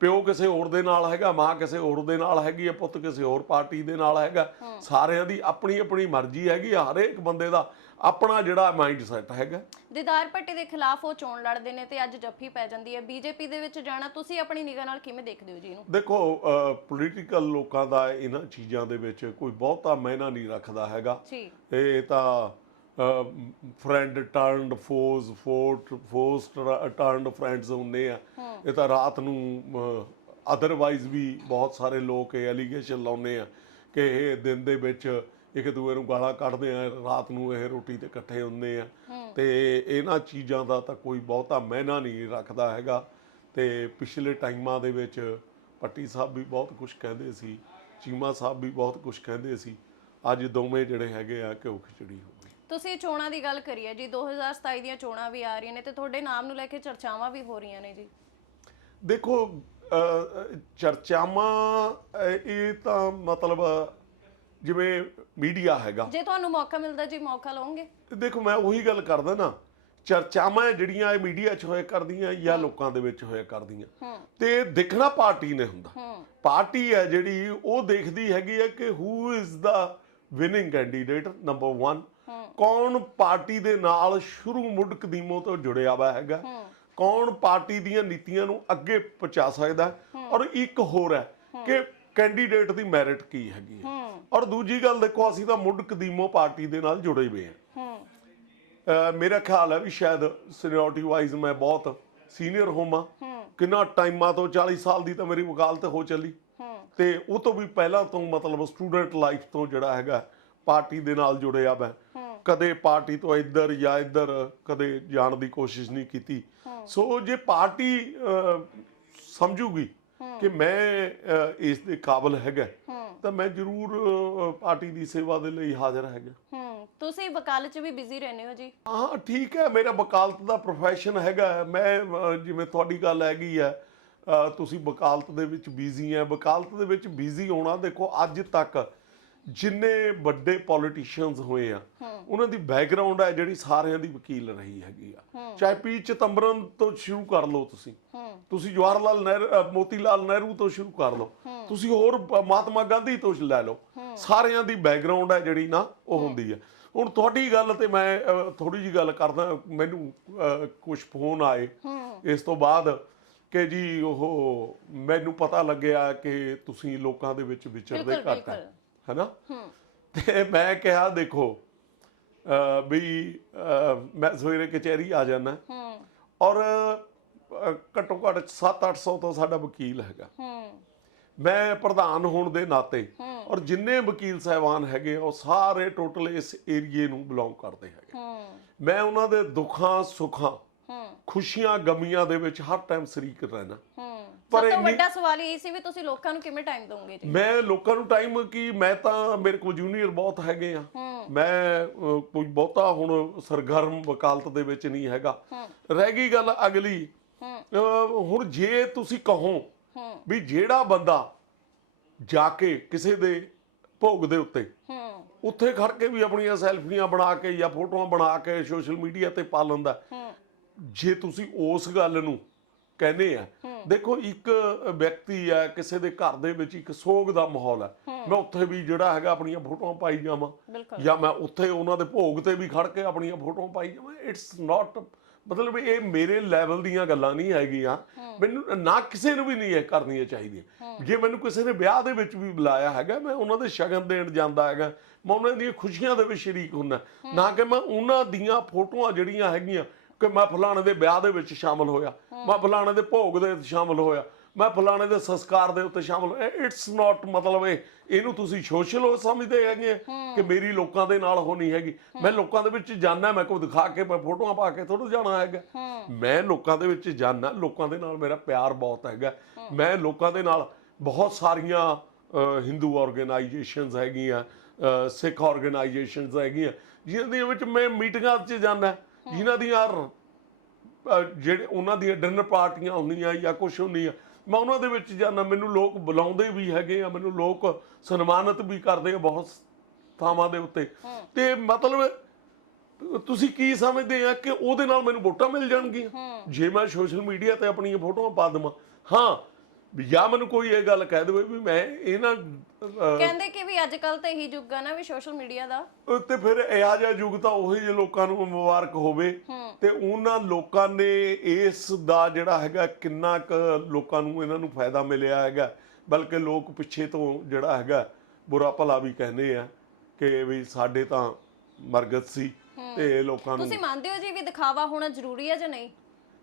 ਪਿਓ ਕਿਸੇ ਹੋਰ ਦੇ ਨਾਲ ਹੈਗਾ ਮਾਂ ਕਿਸੇ ਹੋਰ ਦੇ ਨਾਲ ਹੈਗੀ ਹੈ ਪੁੱਤ ਕਿਸੇ ਹੋਰ ਪਾਰਟੀ ਦੇ ਨਾਲ ਹੈਗਾ। ਸਾਰਿਆਂ ਦੀ ਆਪਣੀ ਆਪਣੀ ਮਰਜ਼ੀ ਹੈਗੀ ਆ, ਹਰੇਕ ਬੰਦੇ ਦਾ ਆਪਣਾ ਜਿਹੜਾ ਮਾਈਂਡ ਸੈਟ ਹੈਗਾ। ਦੀਦਾਰ ਭੱਟੀ ਦੇ ਖਿਲਾਫ ਉਹ ਚੋਣ ਲੜਦੇ ਨੇ ਤੇ ਅੱਜ ਜੱਫੀ ਪੈ ਜਾਂਦੀ ਹੈ। ਬੀਜੇਪੀ ਦੇ ਵਿੱਚ ਜਾਣਾ ਤੁਸੀਂ ਆਪਣੀ ਨਿਗਾਹ ਨਾਲ ਕਿਵੇਂ ਦੇਖਦੇ ਹੋ ਜੀ ਇਹਨੂੰ? ਦੇਖੋ ਪੋਲੀਟੀਕਲ ਲੋਕਾਂ ਦਾ ਇਹਨਾਂ ਚੀਜ਼ਾਂ ਦੇ ਵਿੱਚ ਕੋਈ ਬਹੁਤਾ ਮਾਇਨਾ ਨਹੀਂ ਰੱਖਦਾ ਹੈਗਾ। ਜੀ। ਇਹ ਤਾਂ friend turned foes fort foes turned friends ਹੁੰਦੇ ਆ। ਇਹ ਤਾਂ ਰਾਤ ਨੂੰ ਅਦਰਵਾਈਜ਼ ਵੀ ਬਹੁਤ ਸਾਰੇ ਲੋਕ ਇਹ ਐਲੀਗੇਸ਼ਨ ਲਾਉਂਦੇ ਆ ਕਿ ਇਹ ਦਿਨ ਦੇ ਵਿੱਚ ਇੱਕ ਦੂਏ ਨੂੰ ਗਾਲਾਂ ਕੱਢਦੇ ਆ ਰਾਤ ਨੂੰ ਇਹ ਰੋਟੀ ਤੇ ਇਕੱਠੇ ਹੁੰਦੇ ਆ। ਤੇ ਇਹਨਾਂ ਚੀਜ਼ਾਂ ਦਾ ਤਾਂ ਕੋਈ ਬਹੁਤਾ ਮਾਇਨਾ ਨਹੀਂ ਰੱਖਦਾ ਹੈਗਾ। ਤੇ ਪਿਛਲੇ ਟਾਈਮਾਂ ਦੇ ਵਿੱਚ ਪੱਟੀ ਸਾਹਿਬ ਵੀ ਬਹੁਤ ਕੁਝ ਕਹਿੰਦੇ ਸੀ ਚੀਮਾ ਸਾਹਿਬ ਵੀ ਬਹੁਤ ਕੁਝ ਕਹਿੰਦੇ ਸੀ। ਅੱਜ ਦੋਵੇਂ ਜਿਹੜੇ ਹੈਗੇ ਆ ਘਿਓ ਖਿਚੜੀ ਹੋ ਤੁਸੀਂ ਚੋਣਾਂ ਦੀ ਗੱਲ ਕਰੀਏ ਜੀ 2027 ਦੀਆਂ ਚੋਣਾਂ ਵੀ ਆ ਰਹੀਆਂ ਨੇ ਤੇ ਤੁਹਾਡੇ ਨਾਮ ਨੂੰ ਲੈ ਕੇ ਚਰਚਾਵਾਂ ਵੀ ਹੋ ਰਹੀਆਂ ਨੇ ਜੀ। ਦੇਖੋ ਚਰਚਾਵਾਂ ਇਹ ਤਾਂ ਮਤਲਬ ਜਿਵੇਂ ਮੀਡੀਆ ਹੈਗਾ। ਜੇ ਤੁਹਾਨੂੰ ਮੌਕਾ ਮਿਲਦਾ ਜੀ ਮੌਕਾ ਲਓਗੇ। ਦੇਖੋ ਮੈਂ ਉਹੀ ਗੱਲ ਕਰਦਾ ਨਾ ਚਰਚਾਵਾਂ ਜਿਹੜੀਆਂ ਇਹ ਮੀਡੀਆ 'ਚ ਹੋਇਆ ਕਰਦੀਆਂ ਜਾਂ ਲੋਕਾਂ ਦੇ ਵਿੱਚ ਹੋਇਆ ਕਰਦੀਆਂ। ਹੂੰ। ਤੇ ਦੇਖਣਾ ਪਾਰਟੀ ਨੇ ਹੁੰਦਾ। ਹੂੰ। ਪਾਰਟੀ ਹੈ ਜਿਹੜੀ ਉਹ ਦੇਖਦੀ ਹੈਗੀ ਹੈ ਕਿ who is the winning candidate number 1 ਕੌਣ ਪਾਰਟੀ ਦੇ ਨਾਲ ਸ਼ੁਰੂ ਮੁੱਢ ਕਦੀਮੋਂ ਤੋਂ ਜੁੜਿਆ ਵਾ ਹੈਗਾ? ਕੌਣ ਪਾਰਟੀ ਦੀਆਂ ਨੀਤੀਆਂ ਨੂੰ ਅੱਗੇ ਪਹੁੰਚਾ ਸਕਦਾ। ਔਰ ਇੱਕ ਹੋਰ ਹੈ ਕਿ ਕੈਂਡੀਡੇਟ ਦੀ ਮੈਰਿਟ ਕੀ ਹੈਗੀ ਹੈ? ਔਰ ਦੂਜੀ ਗੱਲ ਦੇਖੋ ਅਸੀਂ ਤਾਂ ਮੁੱਢ ਕਦੀਮੋਂ ਪਾਰਟੀ ਦੇ ਨਾਲ ਜੁੜੇ ਹੋਏ ਹਾਂ। ਮੇਰਾ ਖਿਆਲ ਹੈ ਵੀ ਸ਼ਾਇਦ ਸੀਨੀਅਰਟੀ ਵਾਈਜ਼ ਮੈਂ ਬਹੁਤ ਸੀਨੀਅਰ ਹੋਵਾਂ। ਕਿੰਨਾ ਟਾਈਮਾਂ ਤੋਂ 40 ਸਾਲ ਦੀ ਤਾਂ ਮੇਰੀ ਵਕਾਲਤ ਹੋ ਚੱਲੀ। ਤੇ ਉਹ ਤੋਂ ਵੀ ਪਹਿਲਾਂ ਤੋਂ ਮਤਲਬ ਸਟੂਡੈਂਟ ਲਾਈਫ ਤੋਂ ਜਿਹੜਾ ਹੈਗਾ ਪਾਰਟੀ ਦੇ ਨਾਲ ਜੁੜਿਆ ਮੈਂ ਕਦੇ ਪਾਰਟੀ ਤੋਂ ਇੱਧਰ ਜਾਂ ਇੱਧਰ ਕਦੇ ਜਾਣ ਦੀ ਕੋਸ਼ਿਸ਼ ਨਹੀਂ ਕੀਤੀ। ਸੋ ਜੇ ਪਾਰਟੀ ਸਮਝੂਗੀ ਕਿ ਮੈਂ ਇਸ ਦੇ ਕਾਬਿਲ ਹੈਗਾ ਤਾਂ ਮੈਂ ਜ਼ਰੂਰ ਪਾਰਟੀ ਦੀ ਸੇਵਾ ਦੇ ਲਈ ਹਾਜ਼ਰ ਹੈਗਾ। ਹੂੰ। ਤੁਸੀਂ ਵਕਾਲਤ 'ਚ ਵੀ ਬਿਜ਼ੀ ਰਹਿੰਦੇ ਹੋ ਜੀ? ਹਾਂ ਠੀਕ ਹੈ। ਮੇਰਾ ਵਕਾਲਤ ਦਾ ਪ੍ਰੋਫੈਸ਼ਨ ਹੈਗਾ। ਮੈਂ ਜਿਵੇਂ ਤੁਹਾਡੀ ਗੱਲ ਹੈਗੀ ਹੈ ਅਹ, ਤੁਸੀਂ ਵਕਾਲਤ ਦੇ ਵਿੱਚ ਬਿਜ਼ੀ ਹੈ। ਵਕਾਲਤ ਦੇ ਵਿੱਚ ਬਿਜ਼ੀ ਹੋਣਾ ਦੇਖੋ ਅੱਜ ਤੱਕ ਜਿੰਨੇ ਵੱਡੇ ਪੋਲੀਟੀਸ਼ੀਅਨਸ ਹੋਏ ਆ ਉਹਨਾਂ ਦੀ ਬੈਕਗ੍ਰਾਉਂਡ ਹੈ ਜਿਹੜੀ ਸਾਰਿਆਂ ਦੀ ਵਕੀਲ ਰਹੀ ਹੈਗੀ ਆ। ਚਾਹੇ ਪੀ ਚਿਦੰਬਰਮ ਤੋਂ ਸ਼ੁਰੂ ਕਰ ਲਓ ਤੁਸੀਂ। ਤੁਸੀਂ ਜਵਾਹਰ ਲਾਲ ਨਹਿਰੂ ਮੋਤੀ ਲਾਲ ਨਹਿਰੂ ਤੋਂ ਸ਼ੁਰੂ ਕਰ ਲਓ। ਤੁਸੀਂ ਹੋਰ ਮਹਾਤਮਾ ਗਾਂਧੀ ਤੋਂ ਲੈ ਲਓ। ਸਾਰਿਆਂ ਦੀ ਬੈਕਗ੍ਰਾਉਂਡ ਹੈ ਜਿਹੜੀ ਨਾ ਉਹ ਹੁੰਦੀ ਹੈ ਹੁਣ ਤੁਹਾਡੀ ਗੱਲ ਤੇ ਮੈਂ ਥੋੜੀ ਜੀ ਗੱਲ ਕਰਦਾ ਮੈਨੂੰ ਕੁਝ ਫੋਨ ਆਏ। ਇਸ ਤੋਂ ਬਾਅਦ ਕਿ ਜੀ ਉਹ ਮੈਨੂੰ ਪਤਾ ਲੱਗਿਆ ਕਿ ਤੁਸੀਂ ਲੋਕਾਂ ਦੇ ਵਿੱਚ ਵਿਚਰਦੇ ਘੱਟ ਹੈ। ਹੈਨਾ? ਹੂੰ। ਤੇ ਮੈਂ ਕਿਹਾ ਦੇਖੋ ਵੀ ਮੈਂ ਸਵੇਰੇ ਕਚਹਿਰੀ ਆ ਜਾਣਾ ਹੂੰ। ਔਰ ਘੱਟੋ ਘੱਟ 7-800 ਤੋਂ ਸਾਡਾ ਵਕੀਲ ਹੈਗਾ। ਹੂੰ। ਮੈਂ ਪ੍ਰਧਾਨ ਹੋਣ ਦੇ ਨਾਤੇ ਔਰ ਜਿੰਨੇ ਵਕੀਲ ਸਾਹਿਬਾਨ ਹੈਗੇ ਉਹ ਸਾਰੇ ਟੋਟਲ ਇਸ ਏਰੀਏ ਨੂੰ ਬਿਲੋਂਗ ਕਰਦੇ ਹੈਗੇ। ਮੈਂ ਉਹਨਾਂ ਦੇ ਦੁੱਖਾਂ ਸੁੱਖਾਂ ਹੂੰ। ਖੁਸ਼ੀਆਂ ਗਮੀਆਂ ਦੇ ਵਿੱਚ ਹਰ ਟਾਈਮ ਸ਼ਰੀਕ ਰਹਿਣਾ। ਪਰ ਸਭ ਤੋਂ ਇੰਨੀ- ਵੱਡਾ ਸਵਾਲ ਇਹ ਸੀ ਵੀ ਤੁਸੀਂ ਲੋਕਾਂ ਨੂੰ ਕਿਵੇਂ ਟਾਈਮ ਦੋਗੇ ਜੀ? ਮੈਂ ਲੋਕਾਂ ਨੂੰ ਟਾਈਮ ਕੀ ਮੈਂ ਤਾਂ ਮੇਰੇ ਕੋਲ ਜੂਨੀਅਰ ਬਹੁਤ ਹੈਗੇ ਆ। ਮੈਂ ਅਹ, ਕੋਈ ਬਹੁਤਾ ਹੁਣ ਸਰਗਰਮ ਵਕਾਲਤ ਦੇ ਵਿੱਚ ਨਹੀਂ ਹੈਗਾ। ਰਹਿ ਗਈ ਗੱਲ ਅਗਲੀ। ਅਹ, ਹੁਣ ਜੇ ਤੁਸੀਂ ਕਹੋ ਵੀ ਜਿਹੜਾ ਬੰਦਾ ਜਾ ਕੇ ਕਿਸੇ ਦੇ ਭੋਗ ਦੇ ਉੱਤੇ ਹੂੰ। ਉੱਥੇ ਖੜ ਕੇ ਵੀ ਆਪਣੀਆਂ ਸੈਲਫੀਆਂ ਬਣਾ ਕੇ ਜਾਂ ਫੋਟੋਆਂ ਬਣਾ ਕੇ ਸੋਸ਼ਲ ਮੀਡੀਆ ਤੇ ਪਾ ਲੈਂਦਾ। ਜੇ ਤੁਸੀਂ ਉਸ ਗੱਲ ਨੂੰ ਕਹਿੰਦੇ ਆ। ਦੇਖੋ ਇੱਕ ਵਿਅਕਤੀ ਹੈ ਕਿਸੇ ਦੇ ਘਰ ਦੇ ਵਿੱਚ ਇੱਕ ਸੋਗ ਦਾ ਮਾਹੌਲ ਹੈ। ਮੈਂ ਉੱਥੇ ਵੀ ਜਿਹੜਾ ਹੈਗਾ ਆਪਣੀਆਂ ਫੋਟੋਆਂ ਪਾਈ ਜਾਵਾਂ। ਜਾਂ ਮੈਂ ਉੱਥੇ ਉਹਨਾਂ ਦੇ ਭੋਗ ਤੇ ਵੀ ਖੜ ਕੇ ਆਪਣੀਆਂ ਫੋਟੋਆਂ ਪਾਈ ਜਾਵਾਂ। ਇਟਸ ਨਾਟ ਮਤਲਬ ਇਹ ਮੇਰੇ ਲੈਵਲ ਦੀਆਂ ਗੱਲਾਂ ਨਹੀਂ ਹੈਗੀਆਂ। ਮੈਨੂੰ ਨਾ ਕਿਸੇ ਨੂੰ ਵੀ ਨਹੀਂ ਇਹ ਕਰਨੀਆਂ ਚਾਹੀਦੀਆਂ। ਜੇ ਮੈਨੂੰ ਕਿਸੇ ਨੇ ਵਿਆਹ ਦੇ ਵਿੱਚ ਵੀ ਬੁਲਾਇਆ ਹੈਗਾ ਮੈਂ ਉਹਨਾਂ ਦੇ ਸ਼ਗਨ ਦੇਣ ਜਾਂਦਾ ਹੈਗਾ। ਮੈਂ ਉਹਨਾਂ ਦੀਆਂ ਖੁਸ਼ੀਆਂ ਦੇ ਵਿੱਚ ਸ਼ਰੀਕ ਹੁੰਦਾ ਨਾ ਕਿ ਮੈਂ ਉਹਨਾਂ ਦੀਆਂ ਫੋਟੋਆਂ ਜਿਹੜੀਆਂ ਹੈਗੀਆਂ ਕਿ ਮੈਂ ਫਲਾਣੇ ਦੇ ਵਿਆਹ ਦੇ ਵਿੱਚ ਸ਼ਾਮਲ ਹੋਇਆ। ਮੈਂ ਫਲਾਣੇ ਦੇ ਭੋਗ ਦੇ ਵਿੱਚ ਸ਼ਾਮਲ ਹੋਇਆ। ਮੈਂ ਫਲਾਣੇ ਦੇ ਸੰਸਕਾਰ ਦੇ ਉੱਤੇ ਸ਼ਾਮਲ ਇਟਸ ਨਾਟ ਮਤਲਬ ਇਹ, ਇਹਨੂੰ ਤੁਸੀਂ ਸੋਸ਼ਲ ਹੋ ਸਮਝਦੇ ਹੈਗੇ ਆ ਕਿ ਮੇਰੀ ਲੋਕਾਂ ਦੇ ਨਾਲ ਹੋਣੀ ਹੈਗੀ। ਮੈਂ ਲੋਕਾਂ ਦੇ ਵਿੱਚ ਜਾਣਾ ਮੈਂ ਕੋਈ ਦਿਖਾ ਕੇ, ਮੈਂ ਫੋਟੋਆਂ ਪਾ ਕੇ ਥੋੜਾ ਜਾਣਾ ਹੈਗਾ। ਮੈਂ ਲੋਕਾਂ ਦੇ ਵਿੱਚ ਜਾਣਾ ਲੋਕਾਂ ਦੇ ਨਾਲ ਮੇਰਾ ਪਿਆਰ ਬਹੁਤ ਹੈਗਾ। ਮੈਂ ਲੋਕਾਂ ਦੇ ਨਾਲ ਬਹੁਤ ਸਾਰੀਆਂ ਹਿੰਦੂ ਆਰਗੇਨਾਈਜੇਸ਼ਨਸ ਹੈਗੀਆਂ ਸਿੱਖ ਆਰਗੇਨਾਈਜੇਸ਼ਨਸ ਹੈਗੀਆਂ, ਜਿਨ੍ਹਾਂ ਦੇ ਵਿੱਚ ਮੈਂ ਮੀਟਿੰਗਾਂ 'ਚ ਜਾਂਦਾ। ਜਿਨ੍ਹਾਂ ਦੀਆਂ ਜਿਹੜੇ ਉਹਨਾਂ ਦੀਆਂ ਡਿਨਰ ਪਾਰਟੀਆਂ ਹੁੰਦੀਆਂ ਜਾਂ ਕੁਝ ਹੁੰਦੀਆਂ ਮੈਂ ਉਹਨਾਂ ਦੇ ਵਿੱਚ ਜਾਣਾ ਮੈਨੂੰ ਲੋਕ ਬੁਲਾਉਂਦੇ ਵੀ ਹੈਗੇ ਆ ਮੈਨੂੰ ਲੋਕ ਸਨਮਾਨਿਤ ਵੀ ਕਰਦੇ ਆ ਬਹੁਤ ਥਾਵਾਂ ਦੇ ਉੱਤੇ। ਤੇ ਮਤਲਬ ਤੁਸੀਂ ਕੀ ਸਮਝਦੇ ਆ ਕਿ ਉਹਦੇ ਨਾਲ ਮੈਨੂੰ ਵੋਟਾਂ ਮਿਲ ਜਾਣਗੀਆਂ? ਜੇ ਮੈਂ ਸੋਸ਼ਲ ਮੀਡੀਆ ਤੇ ਆਪਣੀਆਂ ਫੋਟੋਆਂ ਪਾ ਦੇਵਾਂ। ਹਾਂ ਵੀ ਜਾਂ ਮੈਨੂੰ ਕੋਈ ਇਹ ਗੱਲ ਕਹਿ ਦੇਵੇ ਵੀ ਮੈਂ ਇਹਨਾਂ ਕਹਿੰਦੇ ਕਿ ਵੀ ਅੱਜ ਕੱਲ ਤਾਂ ਇਹੀ ਯੁੱਗ ਆ ਨਾ ਵੀ ਸੋਸ਼ਲ ਮੀਡੀਆ ਦਾ। ਤੇ ਫਿਰ ਇਹੋ ਜਿਹਾ ਯੁੱਗ ਤਾਂ ਉਹੀ ਜਿਹੇ ਲੋਕਾਂ ਨੂੰ ਮੁਬਾਰਕ ਹੋਵੇ। ਤੇ ਉਹਨਾਂ ਲੋਕਾਂ ਨੇ ਇਸ ਦਾ ਜਿਹੜਾ ਹੈਗਾ ਕਿੰਨਾ ਕੁ ਲੋਕਾਂ ਨੂੰ ਇਹਨਾਂ ਨੂੰ ਫਾਇਦਾ ਮਿਲਿਆ ਹੈਗਾ। ਬਲਕਿ ਲੋਕ ਪਿੱਛੇ ਤੋਂ ਜਿਹੜਾ ਹੈਗਾ ਬੁਰਾ ਭਲਾ ਵੀ ਕਹਿੰਦੇ ਆ ਕਿ ਵੀ ਸਾਡੇ ਤਾਂ ਮਰਗਤ ਸੀ ਤੇ ਲੋਕਾਂ ਨੂੰ ਤੁਸੀਂ ਮੰਨਦੇ ਹੋ ਜੀ ਵੀ ਦਿਖਾਵਾ ਹੋਣਾ ਜ਼ਰੂਰੀ ਹੈ ਜਾਂ ਨਹੀਂ?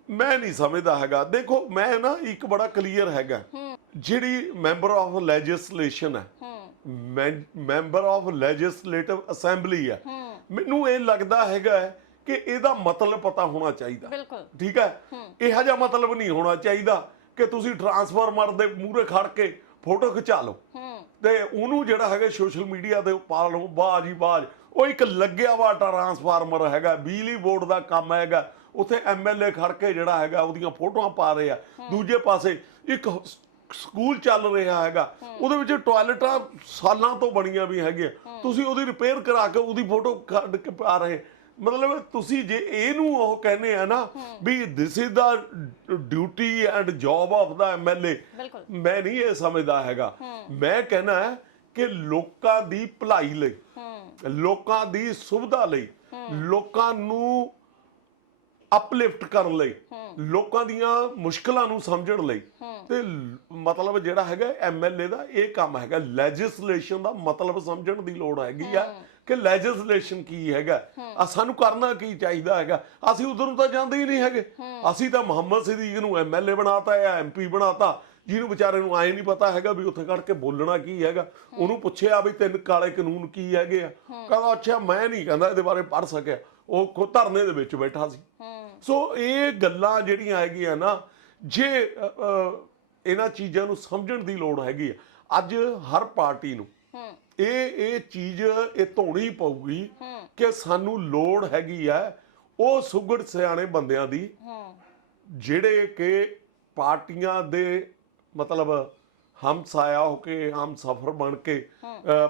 ਮੈਂ ਨਹੀਂ ਸਮਝਦਾ ਹੈਗਾ। ਦੇਖੋ ਮੈਂ ਨਾ ਇੱਕ ਬੜਾ ਕਲੀਅਰ ਹੈਗਾ। ਜਿਹੜੀ ਮੈਂਬਰ ਆਫ ਲੈਜਿਸਲੇਸ਼ਨ ਹੈ ਮੈਂਬਰ ਆਫ ਲੈਜਿਸਲੇਟਿਵ ਅਸੈਂਬਲੀ ਹੈ ਮੈਨੂੰ ਇਹ ਲੱਗਦਾ ਹੈਗਾ ਕਿ ਇਹਦਾ ਮਤਲਬ ਪਤਾ ਹੋਣਾ ਚਾਹੀਦਾ। ਬਿਲਕੁਲ। ਠੀਕ ਹੈ? ਇਹੋ ਜਿਹਾ ਮਤਲਬ ਨਹੀਂ ਹੋਣਾ ਚਾਹੀਦਾ ਕਿ ਤੁਸੀਂ ਟਰਾਂਸਫਾਰਮਰ ਦੇ ਮੂਹਰੇ ਖੜ ਕੇ ਫੋਟੋ ਖਿਚਾ ਲਓ। ਤੇ ਉਹਨੂੰ ਜਿਹੜਾ ਹੈਗਾ ਸੋਸ਼ਲ ਮੀਡੀਆ ਤੇ ਪਾ ਲਓ ਬਾਜ ਬਾਜ। ਉਹ ਇੱਕ ਲੱਗਿਆ ਵਾ ਟਰਾਂਸਫਾਰਮਰ ਹੈਗਾ ਬਿਜਲੀ ਬੋਰਡ ਦਾ ਕੰਮ ਹੈਗਾ। ਉੱਥੇ ਐਮਐਲਏ ਖੜ ਕੇ ਜਿਹੜਾ ਹੈਗਾ ਉਹਦੀਆਂ ਫੋਟੋਆਂ ਪਾ ਰਹੇ ਆ। ਦੂਜੇ ਪਾਸੇ ਇੱਕ ਸਕੂਲ ਚੱਲ ਰਿਹਾ ਹੈਗਾ। ਉਹਦੇ ਵਿੱਚ ਟਾਇਲਟਾਂ ਸਾਲਾਂ ਤੋਂ ਬਣੀਆਂ ਵੀ ਹੈਗੀਆਂ। ਤੁਸੀਂ ਉਹਦੀ ਰਿਪੇਅਰ ਕਰਾ ਕੇ ਉਹਦੀ ਫੋਟੋ ਕੱਢ ਕੇ ਪਾ ਰਹੇ। ਮਤਲਬ ਤੁਸੀਂ ਜੇ ਇਹਨੂੰ ਉਹ ਕਹਿੰਦੇ ਆ ਨਾ ਵੀ this is the duty and job of the MLA ਮੈਂ ਨਹੀਂ ਇਹ ਸਮਝਦਾ ਹੈਗਾ। ਮੈਂ ਕਹਿਣਾ ਹੈ ਕਿ ਲੋਕਾਂ ਦੀ ਭਲਾਈ ਲਈ ਲੋਕਾਂ ਦੀ ਸੁਵਿਧਾ ਲਈ ਲੋਕਾਂ ਨੂੰ ਅਪਲਿਫਟ ਕਰਨ ਲਈ ਲੋਕਾਂ ਦੀਆਂ ਮੁਸ਼ਕਲਾਂ ਨੂੰ ਸਮਝਣ ਲਈ। ਤੇ ਮਤਲਬ ਜਿਹੜਾ ਹੈਗਾ ਐਮਐਲਏ ਦਾ ਇਹ ਕੰਮ ਹੈਗਾ। ਲੈਜਿਸਲੇਸ਼ਨ ਦਾ ਮਤਲਬ ਸਮਝਣ ਦੀ ਲੋੜ ਹੈਗੀ ਆ ਕਿ ਲੈਜਿਸਲੇਸ਼ਨ ਕੀ ਹੈਗਾ। ਆ ਸਾਨੂੰ ਕਰਨਾ ਕੀ ਚਾਹੀਦਾ ਹੈਗਾ? ਅਸੀਂ ਉਧਰ ਨੂੰ ਤਾਂ ਜਾਂਦੇ ਹੀ ਨਹੀਂ ਹੈਗੇ। ਅਸੀਂ ਤਾਂ ਮੁਹੰਮਦ ਸਦੀਕ ਨੂੰ ਐਮਐਲਏ ਬਣਾਤਾ ਜਾਂ ਐਮਪੀ ਬਣਾਤਾ। ਜਿਹਨੂੰ ਵਿਚਾਰੇ ਨੂੰ ਆਏ ਨਹੀਂ ਪਤਾ ਹੈਗਾ ਵੀ ਉੱਥੇ ਖੜ ਕੇ ਬੋਲਣਾ ਕੀ ਹੈਗਾ। ਉਹਨੂੰ ਪੁੱਛਿਆ ਵੀ ਤਿੰਨ ਕਾਲੇ ਕਾਨੂੰਨ ਕੀ ਹੈਗੇ ਆ। ਕਹਿੰਦਾ ਅੱਛਾ ਮੈਂ ਨਹੀਂ ਕਹਿੰਦਾ ਇਹਦੇ ਬਾਰੇ ਪੜ੍ਹ ਸਕਿਆ। ਉਹ ਖੁਦ ਧਰਨੇ ਦੇ ਵਿੱਚ ਬੈਠਾ ਸੀ। ਸੋ ਇਹ ਗੱਲਾਂ ਜਿਹੜੀਆਂ ਹੈਗੀਆਂ ਨਾ ਜੇ ਇਹਨਾਂ ਚੀਜ਼ਾਂ ਨੂੰ ਸਮਝਣ ਦੀ ਲੋੜ ਹੈਗੀ ਆ ਅੱਜ ਹਰ ਪਾਰਟੀ ਨੂੰ ਹੂੰ। ਇਹ ਇਹ ਚੀਜ਼ ਇਹ ਧੋਣੀ ਪਊਗੀ ਕਿ ਸਾਨੂੰ ਲੋੜ ਹੈਗੀ ਆ ਉਹ ਸੁਗੜ ਸਿਆਣੇ ਬੰਦਿਆਂ ਦੀ ਜਿਹੜੇ ਕਿ ਪਾਰਟੀਆਂ ਦੇ ਮਤਲਬ ਹਮਸਾਇਆ ਹੋ ਕੇ ਹਮ ਸਫਰ ਬਣ ਕੇ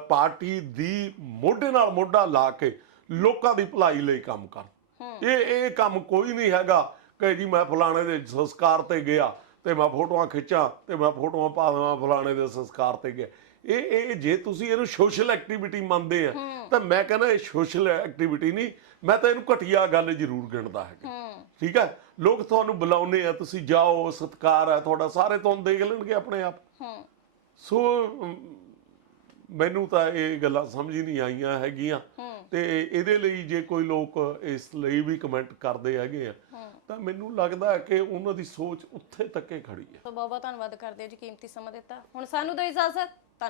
ਪਾਰਟੀ ਦੀ ਮੋਢੇ ਨਾਲ ਮੋਢਾ ਲਾ ਕੇ ਲੋਕਾਂ ਦੀ ਭਲਾਈ ਲਈ ਕੰਮ ਕਰਨ। ਇਹ ਇਹ ਕੰਮ ਕੋਈ ਨਹੀਂ ਹੈਗਾ ਕਿ ਜੀ ਮੈਂ ਫਲਾਣੇ ਦੇ ਸੰਸਕਾਰ ਤੇ ਗਿਆ ਤੇ ਮੈਂ ਫੋਟੋਆਂ ਖਿੱਚਾਂ ਤੇ ਮੈਂ ਫੋਟੋਆਂ ਪਾ ਦੇਵਾਂ ਫਲਾਣੇ ਦੇ ਸੰਸਕਾਰ ਤੇ ਗਿਆ। ਇਹ ਇਹ ਜੇ ਤੁਸੀਂ ਇਹਨੂੰ ਸੋਸ਼ਲ ਐਕਟੀਵਿਟੀ ਮੰਨਦੇ ਆ ਤਾਂ ਮੈਂ ਕਹਿੰਦਾ ਇਹ ਸੋਸ਼ਲ ਐਕਟੀਵਿਟੀ ਨਹੀਂ ਮੈਂ ਤਾਂ ਇਹਨੂੰ ਘਟੀਆ ਗੱਲ ਜ਼ਰੂਰ ਗਿਣਦਾ ਹੈਗਾ। ਹੂੰ। ਠੀਕ ਹੈ? ਲੋਕ ਤੁਹਾਨੂੰ ਬੁਲਾਉਨੇ ਆ ਤੁਸੀਂ ਜਾਓ ਸਤਿਕਾਰ ਹੈ ਤੁਹਾਡਾ ਸਾਰੇ ਤੁਹਾਨੂੰ ਦੇਖ ਲੈਣਗੇ ਆਪਣੇ ਆਪ। ਸੋ ਮੈਨੂੰ ਤਾਂ ਇਹ ਗੱਲਾਂ ਸਮਝ ਨਹੀਂ ਆਈਆਂ ਹੈਗੀਆਂ। ਤੇ ਇਹਦੇ ਲਈ ਜੇ ਕੋਈ ਲੋਕ ਇਸ ਲਈ ਵੀ ਕਮੈਂਟ ਕਰਦੇ ਹੈਗੇ ਆ ਤਾਂ ਮੈਨੂੰ ਲੱਗਦਾ ਹੈ ਕਿ ਉਹਨਾਂ ਦੀ ਸੋਚ ਉੱਥੇ ਤੱਕੇ ਖੜੀ ਹੈ। ਸੋ ਬਹੁਤ ਬਹੁਤ ਧੰਨਵਾਦ ਕਰਦੇ ਹਾਂ ਜੀ ਕੀਮਤੀ ਸਮਾਂ ਦਿੱਤਾ। ਹੁਣ ਸਾਨੂੰ ਦਿਓ ਇਜਾਜ਼ਤ।